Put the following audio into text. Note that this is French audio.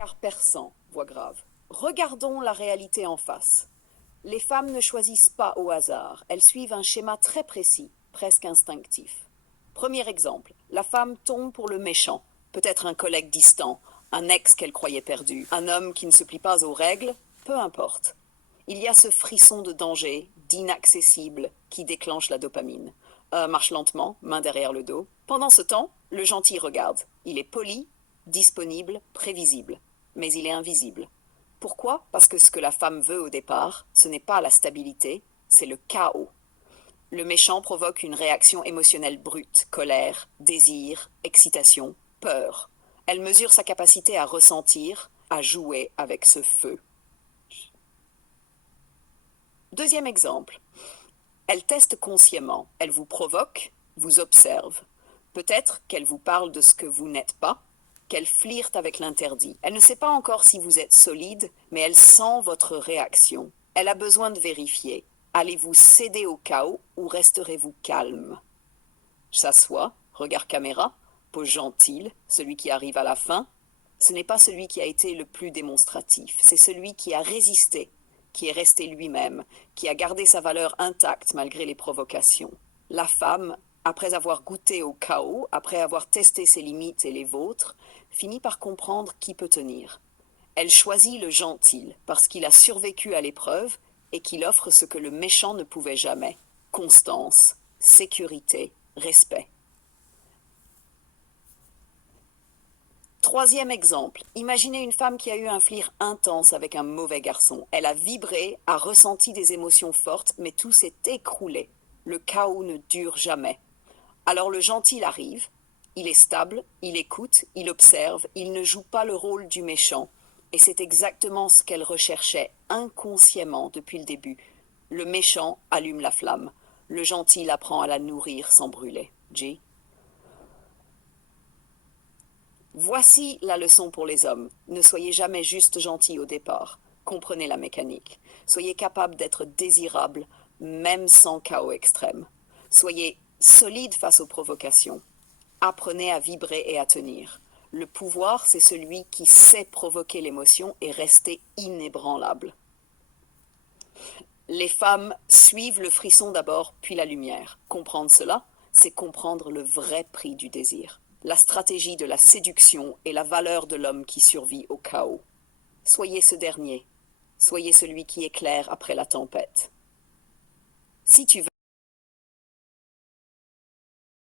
Car perçant, voix grave. Regardons la réalité en face. Les femmes ne choisissent pas au hasard, elles suivent un schéma très précis, presque instinctif. Premier exemple, la femme tombe pour le méchant, peut-être un collègue distant, un ex qu'elle croyait perdu, un homme qui ne se plie pas aux règles, peu importe. Il y a ce frisson de danger, d'inaccessible, qui déclenche la dopamine. Marche lentement, main derrière le dos. Pendant ce temps, le gentil regarde. Il est poli, disponible, prévisible. Mais il est invisible. Pourquoi? Parce que ce que la femme veut au départ, ce n'est pas la stabilité, c'est le chaos. Le méchant provoque une réaction émotionnelle brute, colère, désir, excitation, peur. Elle mesure sa capacité à ressentir, à jouer avec ce feu. Deuxième exemple. Elle teste consciemment. Elle vous provoque, vous observe. Peut-être qu'elle vous parle de ce que vous n'êtes pas, qu'elle flirte avec l'interdit. Elle ne sait pas encore si vous êtes solide, mais elle sent votre réaction. Elle a besoin de vérifier. Allez-vous céder au chaos ou resterez-vous calme? S'assoit, regard caméra, pose gentille, celui qui arrive à la fin. Ce n'est pas celui qui a été le plus démonstratif, c'est celui qui a résisté, qui est resté lui-même, qui a gardé sa valeur intacte malgré les provocations. La femme, après avoir goûté au chaos, après avoir testé ses limites et les vôtres, finit par comprendre qui peut tenir. Elle choisit le gentil parce qu'il a survécu à l'épreuve et qu'il offre ce que le méchant ne pouvait jamais: constance, sécurité, respect. Troisième exemple, imaginez une femme qui a eu un flirt intense avec un mauvais garçon. Elle a vibré, a ressenti des émotions fortes, mais tout s'est écroulé. Le chaos ne dure jamais. Alors le gentil arrive, il est stable, il écoute, il observe, il ne joue pas le rôle du méchant. Et c'est exactement ce qu'elle recherchait inconsciemment depuis le début. Le méchant allume la flamme. Le gentil apprend à la nourrir sans brûler. G. Voici la leçon pour les hommes. Ne soyez jamais juste gentil au départ. Comprenez la mécanique. Soyez capable d'être désirable, même sans chaos extrême. Soyez solide face aux provocations. Apprenez à vibrer et à tenir. Le pouvoir, c'est celui qui sait provoquer l'émotion et rester inébranlable. Les femmes suivent le frisson d'abord, puis la lumière. Comprendre cela, c'est comprendre le vrai prix du désir, la stratégie de la séduction et la valeur de l'homme qui survit au chaos. Soyez ce dernier. Soyez celui qui éclaire après la tempête. Si tu veux